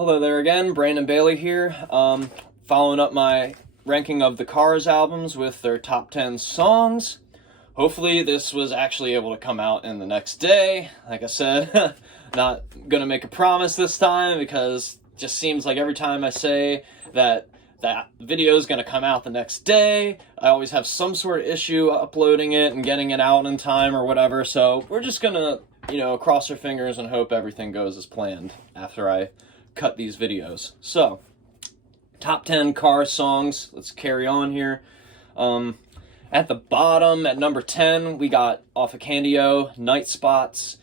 Hello there again, Brandon Bailey here. Following up my ranking of the Cars albums with their top 10 songs. Hopefully this was actually able to come out in the next day. Like I said, not gonna make a promise this time because it just seems like every time I say that video is gonna come out the next day, I always have some sort of issue uploading it and getting it out in time or whatever. So we're just gonna, cross our fingers and hope everything goes as planned after I cut these videos. So, top 10 Cars songs. Let's carry on here. At the bottom, at number 10, we got off of Candy-O, Night Spots.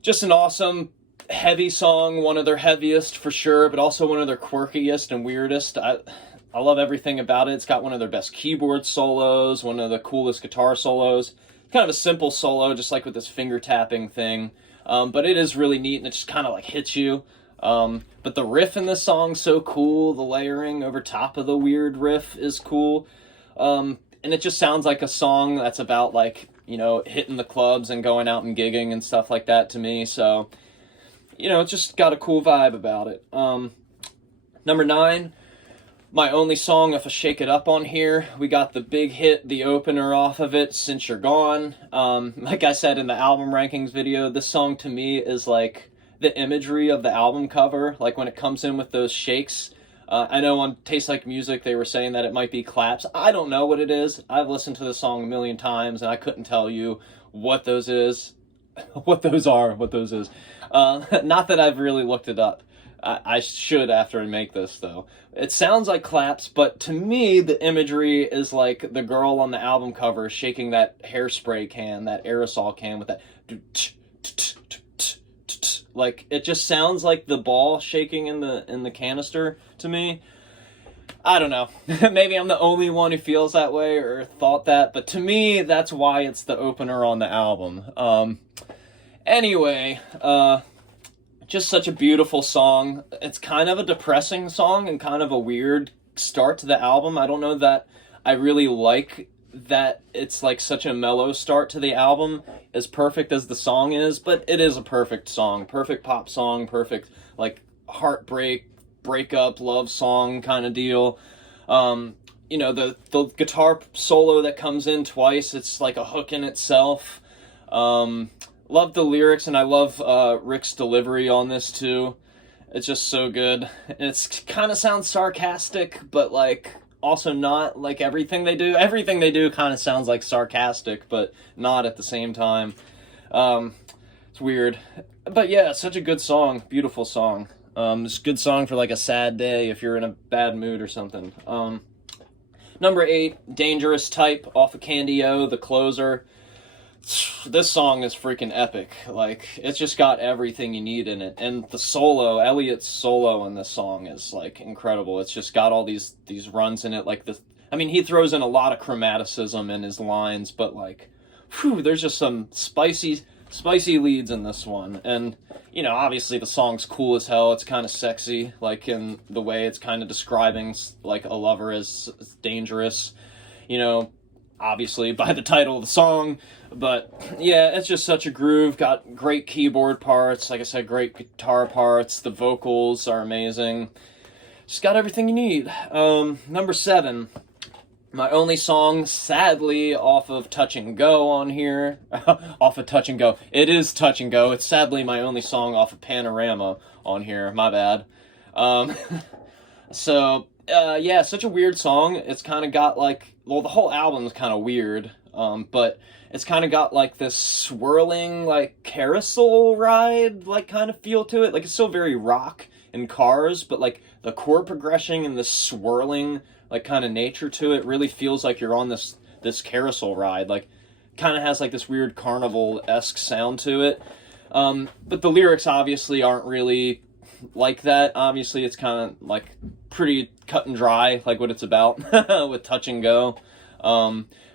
Just an awesome, heavy song, one of their heaviest for sure, but also one of their quirkiest and weirdest. I love everything about it. It's got one of their best keyboard solos, one of the coolest guitar solos. Kind of a simple solo, just like with this finger tapping thing. But it is really neat, and it just kind of like hits you. But the riff in this song's so cool. The layering over top of the weird riff is cool. And it just sounds like a song that's about, like, hitting the clubs and going out and gigging and stuff like that to me. So, it's just got a cool vibe about it. Number 9, my only song off of Shake It Up on here. We got the big hit, the opener off of it, Since You're Gone. Like I said in the album rankings video, this song to me is like the imagery of the album cover, like when it comes in with those shakes. I know on Taste Like Music they were saying that it might be claps. I don't know what it is. I've listened to the song a million times and I couldn't tell you what those is. what those is. Not that I've really looked it up. I should after I make this, though. It sounds like claps, but to me, the imagery is like the girl on the album cover shaking that hairspray can, that aerosol can with that. Like, it just sounds like the ball shaking in the canister to me. I don't know. Maybe I'm the only one who feels that way or thought that, but to me, that's why it's the opener on the album. Anyway, just such a beautiful song. It's kind of a depressing song and kind of a weird start to the album. I don't know that I really like that it's like such a mellow start to the album, as perfect as the song is, but it is a perfect song, perfect pop song, perfect like heartbreak, breakup, love song kind of deal. The guitar solo that comes in twice, it's like a hook in itself. Love the lyrics, and I love Rick's delivery on this too. It's just so good. It's kind of sounds sarcastic, but like also not. Like everything they do kind of sounds like sarcastic, but not at the same time. It's weird, but yeah, such a good song, beautiful song. It's a good song for like a sad day if you're in a bad mood or something. Number 8, Dangerous Type off of Candy-O, the closer. This song is freaking epic. Like, it's just got everything you need in it. And the solo, Elliot's solo in this song is, like, incredible. It's just got all these runs in it. Like, he throws in a lot of chromaticism in his lines, but, like, there's just some spicy leads in this one. And, obviously the song's cool as hell. It's kind of sexy, like, in the way it's kind of describing, like, a lover as dangerous, obviously by the title of the song. But yeah, it's just such a groove. Got great keyboard parts, like I said, great guitar parts. The vocals are amazing. Just got everything you need. Number 7, my only song, sadly, off of Touch and Go on here. Off of Touch and Go. It is Touch and Go. It's sadly my only song off of Panorama on here. My bad. Yeah, such a weird song. It's kind of got like, well, the whole album is kind of weird, but it's kind of got like this swirling, like, carousel ride, like, kind of feel to it. Like, it's still very rock and Cars, but like the chord progression and the swirling, like, kind of nature to it really feels like you're on this carousel ride. Like, kind of has like this weird carnival-esque sound to it. But the lyrics obviously aren't really like that. Obviously, it's kind of like pretty cut and dry, like what it's about with Touch and Go.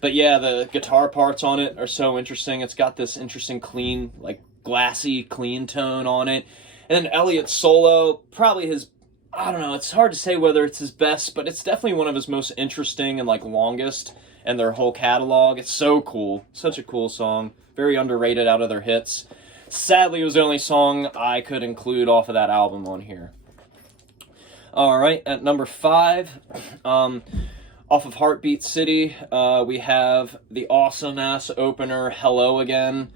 But yeah, the guitar parts on it are so interesting. It's got this interesting clean, like glassy, clean tone on it. And then Elliot's solo, probably his, I don't know, it's hard to say whether it's his best, but it's definitely one of his most interesting and like longest in their whole catalog. It's so cool. Such a cool song. Very underrated out of their hits. Sadly, it was the only song I could include off of that album on here. All right, at number 5, off of Heartbeat City, we have the awesome-ass opener, Hello Again.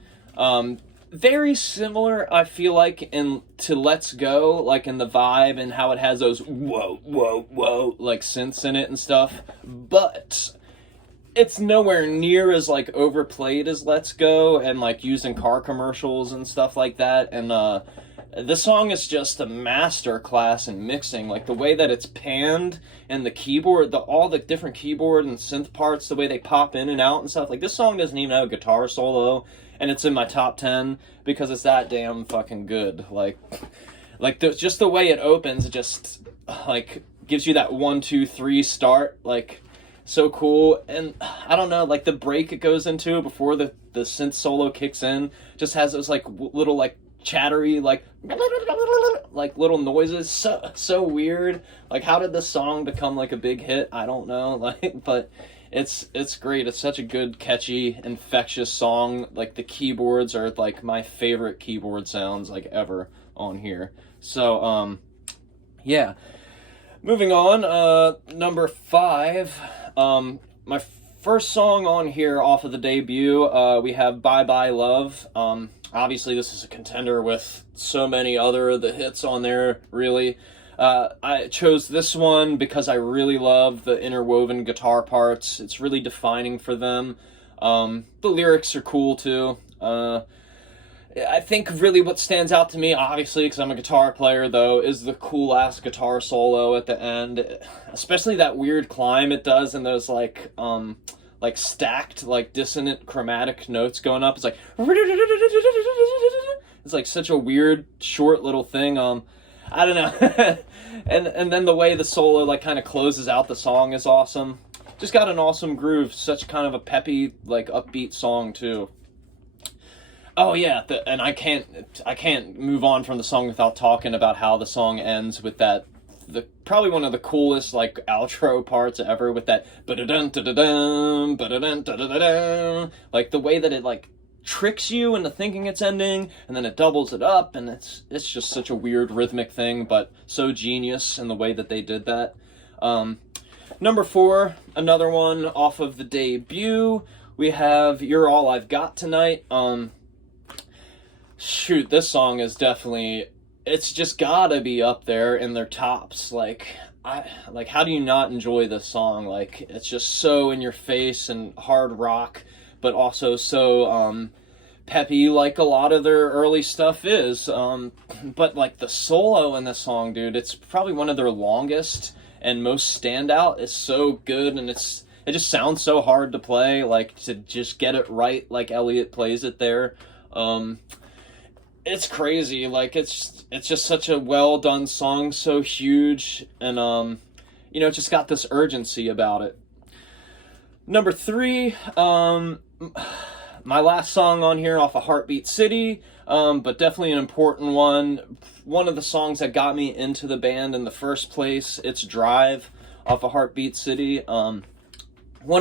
Very similar, I feel like, to Let's Go, like in the vibe and how it has those whoa, whoa, whoa, like synths in it and stuff, but it's nowhere near as like overplayed as Let's Go and like used in car commercials and stuff like that. And this song is just a master class in mixing, like the way that it's panned and the keyboard, all the different keyboard and synth parts, the way they pop in and out and stuff. Like this song doesn't even have a guitar solo, and it's in my top 10 because it's that damn fucking good. Like just the way it opens, it just like gives you that 1, 2, 3 start, like so cool. And I don't know, like the break it goes into before the synth solo kicks in just has those like little like chattery like little noises, so weird. Like how did this song become like a big hit? I don't know, like, but it's great. It's such a good, catchy, infectious song. Like the keyboards are like my favorite keyboard sounds like ever on here. So yeah, moving on, number 5, my first song on here off of the debut, we have Bye Bye Love. Obviously this is a contender with so many other of the hits on there, really. I chose this one because I really love the interwoven guitar parts. It's really defining for them. The lyrics are cool too. I think really what stands out to me, obviously because I'm a guitar player though, is the cool ass guitar solo at the end. Especially that weird climb it does and those like stacked, like dissonant chromatic notes going up. It's like it's like such a weird short little thing. I don't know. and then the way the solo like kind of closes out the song is awesome. Just got an awesome groove. Such kind of a peppy, like upbeat song too. Oh yeah, and I can't move on from the song without talking about how the song ends with that, probably one of the coolest like outro parts ever, with that ba-da-dun da-da-dun, ba-da-dun da-da-da-dun. Like the way that it like tricks you into thinking it's ending and then it doubles it up, and it's just such a weird rhythmic thing, but so genius in the way that they did that. Number 4, another one off of the debut, we have You're All I've Got Tonight. Shoot, this song is definitely, it's just gotta be up there in their tops. Like how do you not enjoy this song? Like it's just so in your face and hard rock, but also so peppy like a lot of their early stuff is. But like the solo in this song, dude, it's probably one of their longest and most standout. It's so good, and it just sounds so hard to play, like to just get it right like Elliot plays it there. It's crazy. Like it's just such a well done song, so huge, and it just got this urgency about it. Number 3, my last song on here off of Heartbeat City, but definitely an important one. One of the songs that got me into the band in the first place. It's Drive off of Heartbeat City. One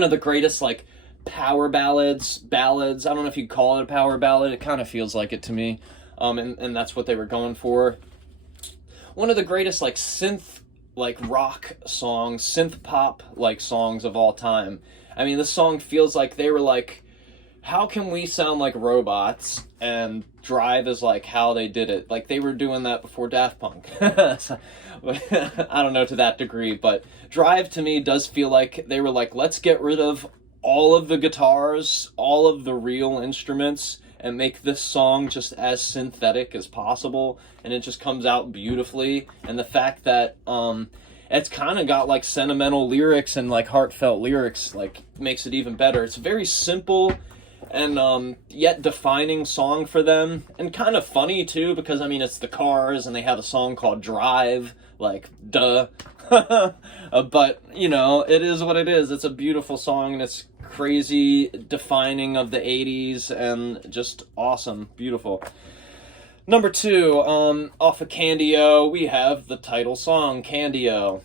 of the greatest like power ballads. I don't know if you'd call it a power ballad. It kind of feels like it to me. And that's what they were going for. One of the greatest like synth like rock songs, synth pop like songs of all time. I mean, this song feels like they were like, how can we sound like robots? And Drive is like how they did it. Like they were doing that before Daft Punk. I don't know to that degree, but Drive to me does feel like they were like, let's get rid of all of the guitars, all of the real instruments, and make this song just as synthetic as possible, and it just comes out beautifully. And the fact that it's kind of got like sentimental lyrics and like heartfelt lyrics like makes it even better. It's a very simple and yet defining song for them, and kind of funny too, because I mean it's the Cars and they have a song called Drive, like duh. But it is what it is. It's a beautiful song, and it's crazy defining of the 80s and just awesome, beautiful. Number 2, off of Candy-O, we have the title song, Candy-O.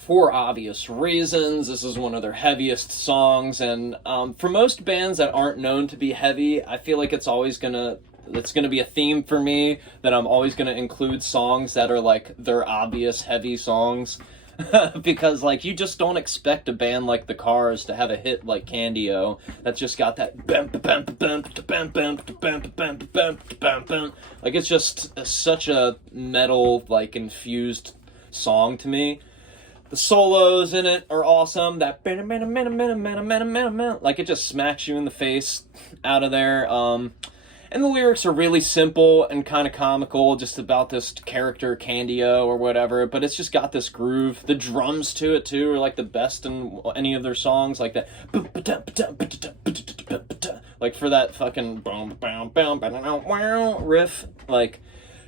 For obvious reasons, this is one of their heaviest songs, and for most bands that aren't known to be heavy, I feel like it's always gonna That's going to be a theme for me, that I'm always going to include songs that are like their obvious heavy songs. Because like you just don't expect a band like the Cars to have a hit like Candy-O that's just got that like it's just such a metal like infused song to me. The solos in it are awesome. That like it just smacks you in the face out of there. And the lyrics are really simple and kind of comical, just about this character Candy-O or whatever, but it's just got this groove. The drums to it too are like the best in any of their songs, like that like for that fucking riff, like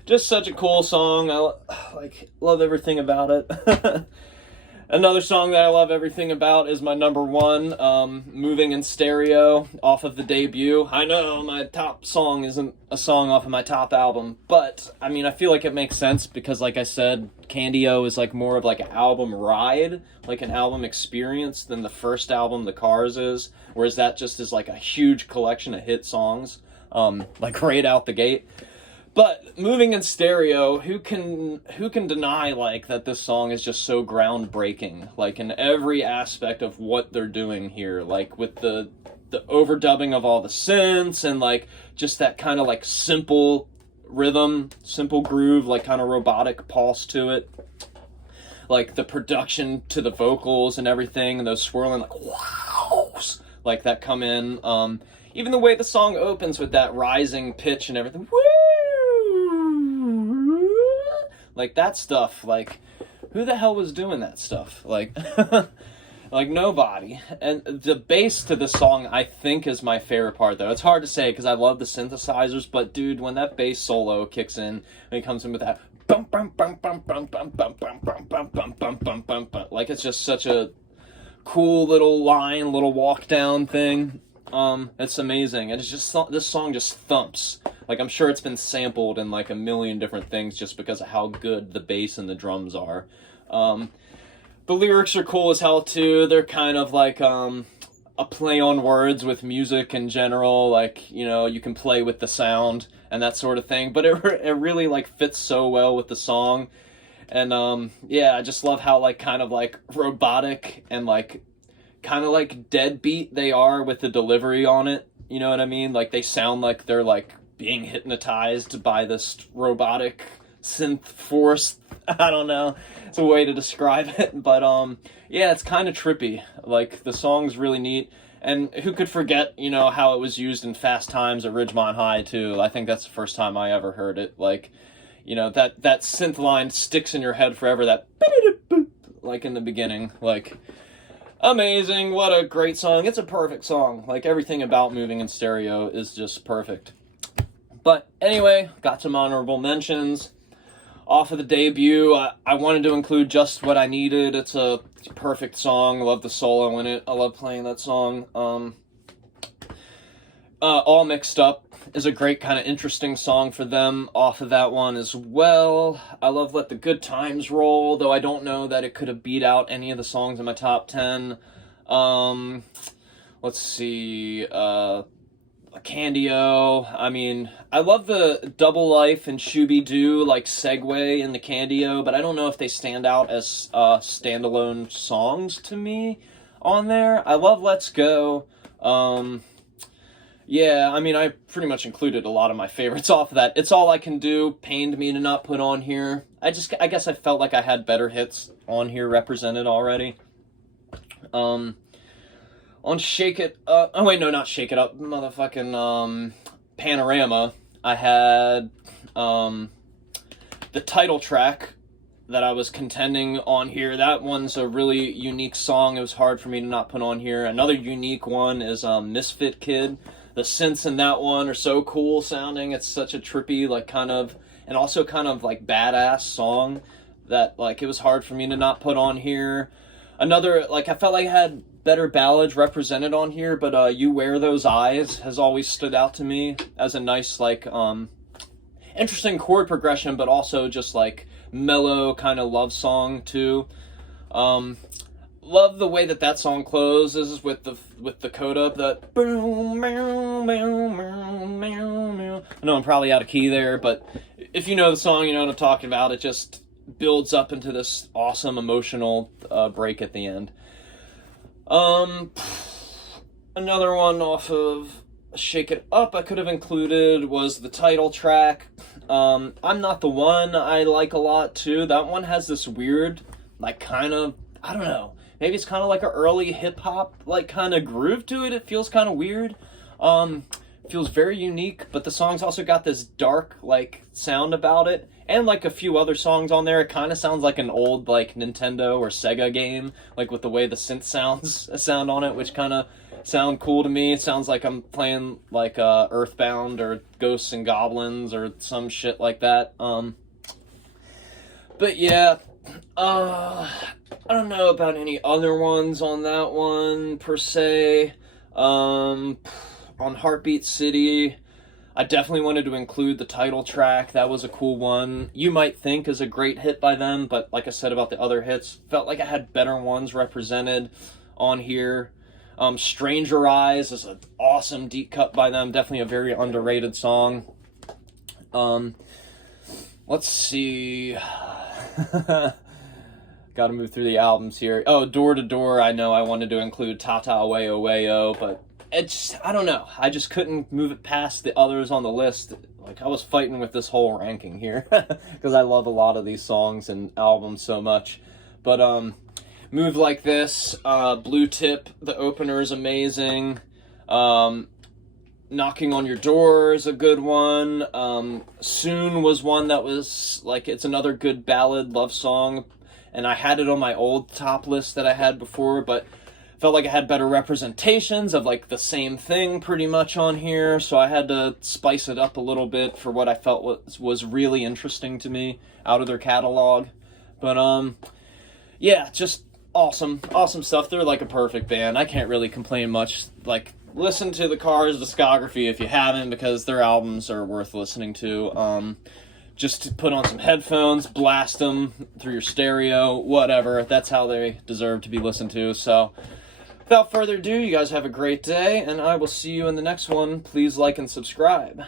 just such a cool song. I like love everything about it. Another song that I love everything about is my number one, Moving in Stereo, off of the debut. I know my top song isn't a song off of my top album, but, I mean, I feel like it makes sense because, like I said, Candy-O is, like, more of, like, an album ride, like an album experience than the first album, The Cars, is, whereas that just is, like, a huge collection of hit songs, like, right out the gate. But Moving in Stereo, who can deny like that this song is just so groundbreaking, like in every aspect of what they're doing here, like with the overdubbing of all the synths and like just that kind of like simple rhythm, simple groove, like kind of robotic pulse to it. Like the production to the vocals and everything, and those swirling like wows like that come in. Even the way the song opens with that rising pitch and everything. Woo! Like that stuff, like who the hell was doing that stuff? Like like nobody. And the bass to this song I think is my favorite part though. It's hard to say because I love the synthesizers, but dude, when that bass solo kicks in, when he comes in with that like it's just such a cool little line, little walk down thing. It's amazing. And it's just, this song just thumps. Like, I'm sure it's been sampled in, like, a million different things just because of how good the bass and the drums are. The lyrics are cool as hell, too. They're kind of like, a play on words with music in general. Like, you know, you can play with the sound and that sort of thing. But it really, like, fits so well with the song. And, yeah, I just love how, like, kind of, like, robotic and, like, kind of like deadbeat they are with the delivery on it. You know what I mean? Like they sound like they're like being hypnotized by this robotic synth force. I don't know. It's a way to describe it. But yeah, it's kind of trippy. Like the song's really neat. And who could forget, you know, how it was used in Fast Times at Ridgemont High too. I think that's the first time I ever heard it. Like, you know, that synth line sticks in your head forever. That like in the beginning. Like, amazing. What a great song. It's a perfect song. Like, everything about Moving in Stereo is just perfect. But anyway, got some honorable mentions. Off of the debut, I wanted to include Just What I Needed. It's a perfect song. I love the solo in it. I love playing that song. All Mixed Up is a great kind of interesting song for them off of that one as well. I love Let the Good Times Roll, though I don't know that it could have beat out any of the songs in my top 10. Let's see, Candy-O. I mean, I love the Double Life and Shooby-Doo, like, segue in the Candy-O, but I don't know if they stand out as standalone songs to me on there. I love Let's Go. Yeah, I mean, I pretty much included a lot of my favorites off of that. It's All I Can Do pained me to not put on here. I guess I felt like I had better hits on here represented already. On Shake It Up, oh wait, no, not Shake It Up, motherfucking, Panorama, I had, the title track that I was contending on here. That one's a really unique song. It was hard for me to not put on here. Another unique one is, Misfit Kid. The synths in that one are so cool sounding. It's such a trippy, like, kind of, and also kind of, like, badass song that, like, it was hard for me to not put on here. Another, like, I felt like I had better ballads represented on here, but, You Wear Those Eyes has always stood out to me as a nice, like, interesting chord progression, but also just, like, mellow kind of love song, too. love the way that that song closes with the coda, the boom, meow, meow, meow, meow, meow. I know I'm probably out of key there, but if you know the song, you know what I'm talking about. It just builds up into this awesome emotional break at the end. Another one off of Shake It Up I could have included was the title track. I'm Not the One I like a lot too. That one has this weird, like, kind of, I don't know, maybe it's kind of like an early hip-hop, like, kind of groove to it. It feels kind of weird. Feels very unique, but the song's also got this dark, like, sound about it. And, like, a few other songs on there, it kind of sounds like an old, like, Nintendo or Sega game, like, with the way the synth sound on it, which kind of sound cool to me. It sounds like I'm playing, like, Earthbound or Ghosts and Goblins or some shit like that. But, yeah, I don't know about any other ones on that one, per se. On Heartbeat City, I definitely wanted to include the title track. That was a cool one. You Might Think is a great hit by them, but like I said about the other hits, felt like I had better ones represented on here. Stranger Eyes is an awesome deep cut by them. Definitely a very underrated song. Let's see. Gotta move through the albums here. Oh, Door to Door, I know I wanted to include Tata Awayo Wayo, but it's, I don't know. I just couldn't move it past the others on the list. Like, I was fighting with this whole ranking here because I love a lot of these songs and albums so much. But, Move Like This, Blue Tip, the opener is amazing. Knocking on Your Door is a good one. Soon was one that was, like, it's another good ballad love song. And I had it on my old top list that I had before, but felt like I had better representations of, like, the same thing pretty much on here, so I had to spice it up a little bit for what I felt was really interesting to me out of their catalog. But, yeah, just awesome stuff. They're like a perfect band. I can't really complain much. Like, listen to the Cars discography if you haven't, because their albums are worth listening to. Just put on some headphones, blast them through your stereo, whatever. That's how they deserve to be listened to. So, without further ado, you guys have a great day, and I will see you in the next one. Please like and subscribe.